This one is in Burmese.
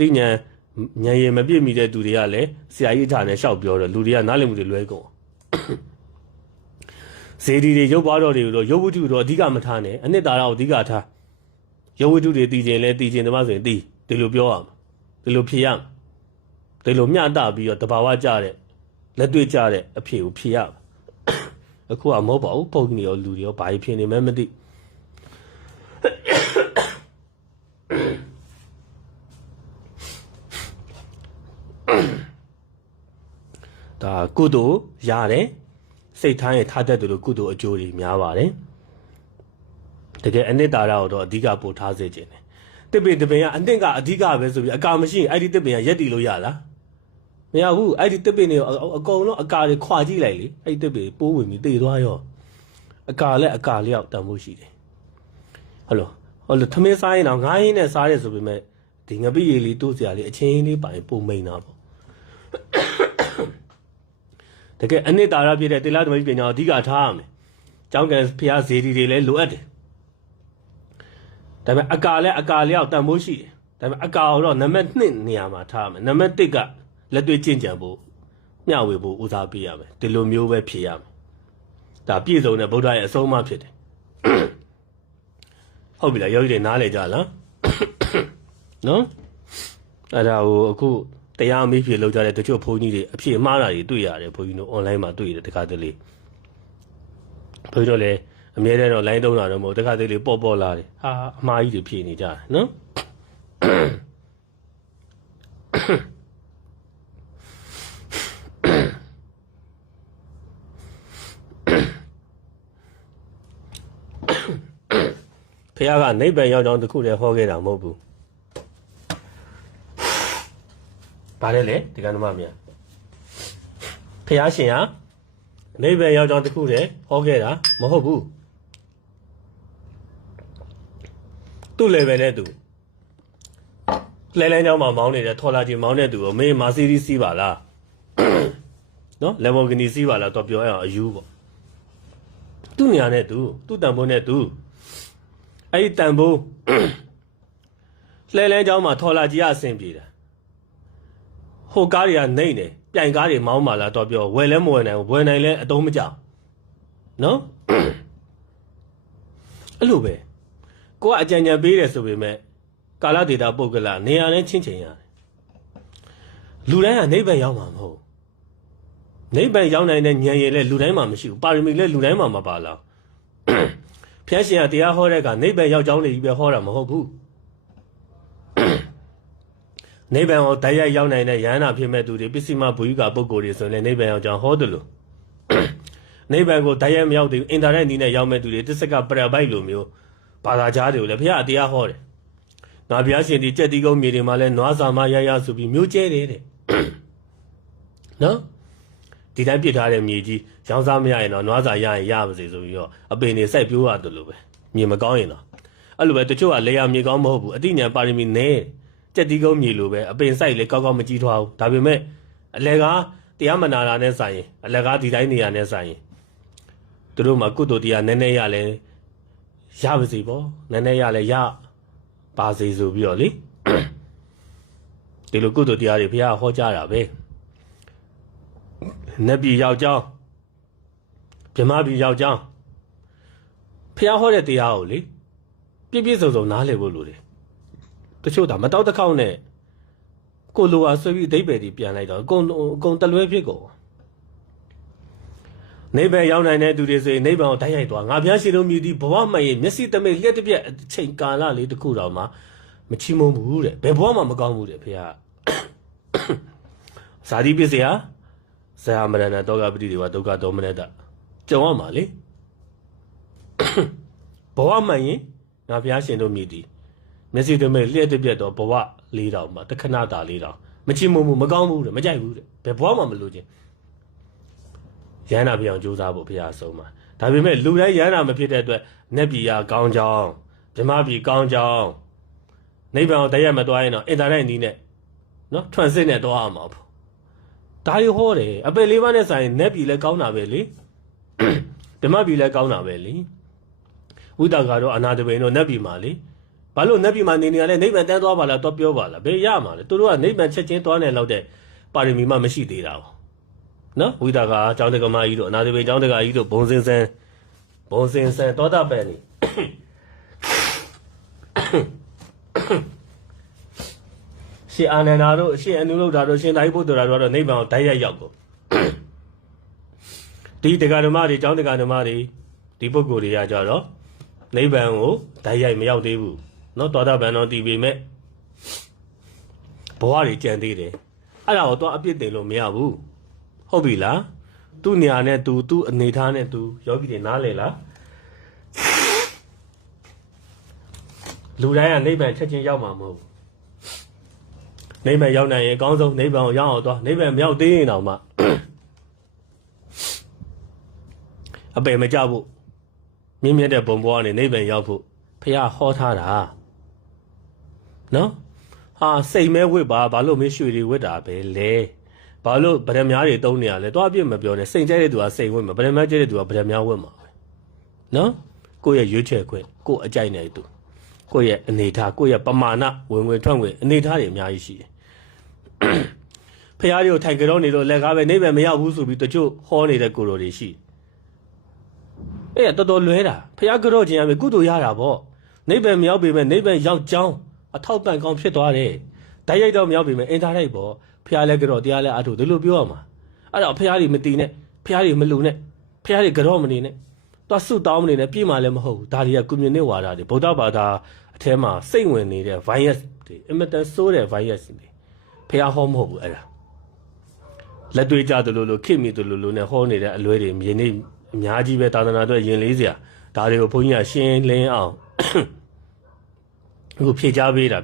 တိညာဉာဏ်ရည်မပြည့်မီတဲ့သူတွေကလည်းဆရာကြီးထားနဲ့ရှောက်ပြောတော့လူတွေကနားလည်မှုတွေလွဲကုန်ဇေဒီတွေရုပ်ပွားတော်တွေကိုတော့ရုပ်ဝတ္ထုတော့အဓိကမထားနဲ့အနှစ်သာရကိုအဓိကထားရုပ်ဝတ္ထုတွေတည်ခြင်းလဲတည်ခြင်းတမဆိုရင်တည်ဒီလိုပြောရမှာဒီလိုဖြေရမှာဒီလိုမျှတပြီးတော့တဘာဝကြတဲ့လက်တွေ့ကြတဲ့အဖြေကိုဖြေရမှာအခုကမဟုတ်ပါဘူးပုံကြီးတွေရောလူတွေရောဘာကြီးဖြစ်နေမှမသိဒါကုသိုလ်ရတယ်စိတ်ထားရင်ထားတတ်တယ်လို့ကုသိုလ်အကျိုးတွေများပါတယ်တကယ်အနှစ်သာရကိုတော့အဓိကပို့ထားစေခြင်းတယ်တစ်ပင်ကအနှစ်ကအဓိကပဲဆိုပြီးအကာမရှိရင်အဲ့ဒီတစ်ပင်ကရက်တည်လို့ရလားမရဘူးအဲ့ဒီတစ်ပင်တွေအကုန်လုံးအကာတွေခွာကြည့်လိုက်လေအဲ့ဒီတစ်ပင်ပိုးဝင်ပြီးတည်သွားရောအကာလည်းအကာလျောက်တန်ဖို့ရှိတယ်ဟုတ်လို့ထမင်းစားရင်တော့ငားရင်းနဲ့စားရဲဆိုပေမဲ့ဒီငပိရည်လေးတိုးစရာလေးအချင်းလေးပိုင်ပုံမိန်တာပေါ့တကယ်အနှစ်သာရဖြစ်တဲ့တေလသမီးပညာအဓိကထားရမယ်ကျောင်းကန်ဖျားဇေဒီတွေလည်းလိုအပ်တယ်ဒါပေမဲ့အကာလည်းအကာလျောက်တန်ဖို့ရှိတယ်ဒါပေမဲ့အကာတော့နံပါတ်2နေရာမှာထားရမယ်နံပါတ်1ကလက်တွေ့ကျင့်ကြံဖို့မျှဝေဖို့ဦးစားပေးရမယ်ဒီလိုမျိုးပဲဖြေရမယ်ဒါပြည့်စုံတဲ့ဗုဒ္ဓရဲ့အဆုံးအမဖြစ်တယ်ဟုတ်ပြီလားယောဂီတွေနားလည်ကြလားနော်အဲ့ဒါကိုအခုတရားမေးဖြေလောက်ကြတဲ့တချို့ဘုန်းကြီးတွေအဖြစ်မှားတာတွေတွေ့ရတယ်ဘုန်းကြီးတို့ online မှာတွေ့ရတယ်တခါတလေဘုန်းကြီးတို့လည်းအများနဲ့တော့ line သုံးတာတော့မဟုတ်တခါတလေပေါ့လာတယ်ဟာအမှားကြီးတွေဖြေနေကြတယ်နော်ဖះကနိဗ္ဗာန်ရောက်ကြောင်းတခုတည်းဟောခဲ့တာမဟုတ်ဘူးဗါလဲလေဒီကနေ့မှမြန်ဖះရှင်ဟာနိဗ္ဗာန်ရောက်ကြောင်းတခုတည်းဟောခဲ့တာမဟုတ်ဘူးသူ့ level နဲ့သူလဲလဲကြောင်းမှာမောင်းနေတဲ့ထော်လာကြီးမောင်းတဲ့သူကိုမေးမာစီရီစီးပါလားနော်လမ်ဘော်ဂီနီစီးပါလားတော့ပြောရအောင်အယူပေါ့သူ့နေရာနဲ့သူ့တန်ဖိုးနဲ့သူအဲ့ဒီတန်ဖိုးလဲလဲကြောင်းမှာထော်လာကြီးအဆင်ပြေတာဟိုကားတွေကနေနေပြိုင်ကားတွေမောင်းပါလားတော့ပြောဝယ်လဲမဝယ်နိုင်ဘူးဝယ်နိုင်လဲအတုံးမကြောက်နော်အဲ့လိုပဲကိုကအကြံဉာဏ်ပေးတယ်ဆိုပေမဲ့ကာလဒေတာပုဂ္ဂလနေရာနဲ့ချင်းချင်းရတယ်လူတိုင်းကနိဗ္ဗာန်ရောက်မှာမဟုတ်နိဗ္ဗာန်ရောက်နိုင်တဲ့ဉာဏ်ရည်လဲလူတိုင်းမှာမရှိဘူးပါရမီလဲလူတိုင်းမှာမပါလားဖျက်ရှင်ကတရားဟောတဲ့ကနိဗ္ဗာန်ရောက်ကြောင်းနေကြီးပဲဟောတာမဟုတ်ဘူးနိဗ္ဗာန်ကိုတရားရောက်နိုင်တဲ့ယန္နာဖြစ်မဲ့သူတွေပစ္စည်းမဘူရိကပုဂ္ဂိုလ်တွေဆိုရင်လည်းနိဗ္ဗာန်ရောက်ကြောင်းဟောတယ်လို့နိဗ္ဗာန်ကိုတရားမရောက်သေးဘူးအင်တာနက်နည်းနဲ့ရောက်မဲ့သူတွေတစ္ဆကပရပိုက်လိုမျိုးဘာသာကြားတွေကိုလည်းဘုရားတရားဟောတယ်ငါဘုရားရှင်ဒီကြက်တီးကုန်းမြေတွေမှာလဲနွားစာမရရဆိုပြီးမျိုးကျဲတယ်တဲ့နော်ဒီတိုင်းပြစ်ထားတဲ့မြေကြီးရောင်းစားမရရင်တော့နွားစာရရင်ရပါစေဆိုပြီးတော့အပင်တွေစိုက်ပျိုးရတယ်လို့ပဲမြေမကောင်းရင်တော့အဲ့လိုပဲတချို့ကလေယာမြေကောင်းမဟုတ်ဘူးအတိညာပါရမီနဲကြက်တီးကုန်းမြေလိုပဲအပင်စိုက်လေကောက်ကောက်မကြီးထွားဘူးဒါပေမဲ့အလယ်ကတရားမနာတာနဲ့ဆိုင်ရင်အလယ်ကဒီတိုင်းနေရာနဲ့ဆိုင်ရင်သူတို့မှာကုသိုလ်တရားနည်းနည်းရလဲရပါစေပေါ့နည်းနည်းရလဲရပါစေဆိုပြီးတော့လေဒီလိုကုသိုလ်တရားတွေဘုရားဟောကြားတာပဲနတ်ပြည်ယောက်ျောင်းဗြဟ္မပြည်ယောက်ျောင်းဘုရားဟောတဲ့တရားကိုလေပြည့်ပြည့်စုံစုံနားလည်ဖို့လိုတယ်တချို့ဒါမတောက်တစ်ခေါက်နဲ့ကိုလိုအားဆွဲပြီးအဓိပ္ပာယ်တွေပြန်လိုက်တော့အကုန်တလွဲဖြစ်ကုန်နိဗ္ဗာန်ရောက်နိုင်တဲ့သူတွေဆိုရင်နိဗ္ဗာန်ကိုတိုက်ရိုက်သွားငါဘုရားရှင်တို့မြည်သည်ဘဝမှရင်မျက်စိတမိတ်လျက်တစ်ပြက်အချိန်ကာလလေးတစ်ခုတောင်မှမချီးမွမ်းဘူးတဲ့ဘယ်ဘဝမှမကောင်းဘူးတဲ့ဘုရားဇာတိပစ္စယဇာမရဏတောကပတိတွေဝဒုက္ခဒေါမနတကြုံရမှာလေဘဝမှရင်ငါဘုရားရှင်တို့မြည်သည်မျက်စိတမိတ်လျက်တစ်ပြက်တော့ဘဝလေးတောင်မှတခဏတာလေးတောင်မချီးမွမ်းဘူးမကောင်းဘူးတဲ့မကြိုက်ဘူးတဲ့ဘယ်ဘဝမှမလို့ခြင်းရဟန္တာဖြစ်အောင်ကြိုးစားဖို့ဘုရားဆုံးမှာဒါပေမဲ့လူတိုင်းရဟန္တာမဖြစ်တဲ့အတွက်နတ်ပြည်ကောင်းကြောင်းဗြဟ္မပြည်ကောင်းကြောင်းနိဗ္ဗာန်ကိုတရားမသွားရင်တော့အင်တာနက်နည်းနဲ့နော်ထွန်စစ်နဲ့သွားအောင်ပါဘူးဒါရီဟောတယ်အပယ်လေးပါးနဲ့ဆိုင်နတ်ပြည်လည်းကောင်းတာပဲလေဗြဟ္မပြည်လည်းကောင်းတာပဲလေဝိတ္တကတော့အနာတပိန်တို့နတ်ပြည်မှာလေ ဘာလို့နတ်ပြည်မှာနေနေရလဲနိဗ္ဗာန်တန်းသွားပါလားတော့ပြောပါလားဘယ်ရမှာလဲသူတို့ကနိဗ္ဗာန်ချက်ချင်းသွားနေလောက်တဲ့ပါရမီမှမရှိသေးတာနော်ဝိဒါကအကြောင်းတက္ကမကြီးတို့အနာတိပင်အကြောင်းတက္ကကြီးတို့ဘုံစင်ဆန်းသောတာပန်နေရှင်အာနန္ဒာတို့ရှင်အနုရုဒ္ဓတို့ရှင်သာရိပုတ္တရာတို့ကတော့နိဗ္ဗာန်ကိုတိုက်ရိုက်ရောက်ကုန်ဒီတရားဓမ္မတွေအကြောင်းတရားဓမ္မတွေဒီပုဂ္ဂိုလ်တွေကကြတော့နိဗ္ဗာန်ကိုတိုက်ရိုက်မရောက်သေးဘူးနော်သောတာပန်တော့တည်ပေမဲ့ဘဝတွေကြံသေးတယ်အဲ့ဒါကိုတော့အပြစ်တင်လို့မရဘူးဟုတ်ပြီလားသူ့ညာနဲ့သူ့အနေထားနဲ့သူယောဂီတွေနားလေလားလူတိုင်းကနိဗ္ဗာန်ချက်ချင်းရောက်မှာမဟုတ်ဘူးနိဗ္ဗာန်ရောက်နိုင်ရင်အကောင်းဆုံးနိဗ္ဗာန်ကိုရောက်အောင်သွားနိဗ္ဗာန်မရောက်သေးရင်တော့မှအပယ်မကြဖို့မြင့်မြတ်တဲ့ဘုံဘဝကနေနိဗ္ဗာန်ရောက်ဖို့ဖះဟောထားတာနော်ဟာစိတ်မဲဝစ်ပါဘာလို့မင်းရွှေတွေဝစ်တာပဲလဲဘာလို့ဗရမ ्या တွေတုံးနေရလဲတော့အပြစ်မပြောနဲ့စိတ်ကြဲတဲ့သူကစိတ်ဝစ်မှာဗရမ ्या ကြဲတဲ့သူကဗရမ ्या ဝစ်မှာပဲနော်ကိုယ့်ရဲ့ရွေးချယ်ခွင့်ကိုယ့်အကြိုက်နဲ့သူကိုယ့်ရဲ့အနေထားကိုယ့်ရဲ့ပမာဏဝင်ဝင်ထွက်ဝင်အနေထားတွေအများကြီးရှိတယ်ဖះတွေကိုထိုင်ကြတော့နေလို့လက်ကားပဲနိဗ္ဗာန်မရောက်ဘူးဆိုပြီးတချို့ဟောနေတဲ့ကိုလိုတွေရှိအဲ့တော်တော်လွဲတာဖះကြော့ခြင်းရမယ်ကုသိုလ်ရတာပေါ့နိဗ္ဗာန်မရောက်ပေမဲ့နိဗ္ဗာန်ရောက်ကြောင်းအထောက်ပံ့ကောင်းဖြစ်သွားတယ်ဓာတ်ရိုက်တော့မရောက်ပေမဲ့အင်တာနက်ပေါ့ဖះလဲကြော့တရားလဲအထုဒီလိုပြောရမှာအဲ့တော့ဖះတွေမတီးနဲ့ဖះတွေမလူနဲ့ဖះတွေကြော့မနေနဲ့သွားဆုတောင်းမနေနဲ့ပြေးမှလည်းမဟုတ်ဘူးဒါတွေကကွန်မြူနစ်ဝါဒတွေဗုဒ္ဓဘာသာအထဲမှာစိတ်ဝင်နေတဲ့ virus တွေအင်မတန်ဆိုးတဲ့ virus တွေဖះဟောမဟုတ်ဘူးအဲ့ဒါလက်တွေ့ကြတယ်လို့ခိမိတယ်လို့နဲ့ဟောနေတဲ့အလွဲတွေမြင်နေအများကြီးပဲသာသနာအတွက်ယဉ်လေးစရာဒါတွေကိုဘုန်းကြီးကရှင်းလင်းအောင်အခုဖြေချပေးတာ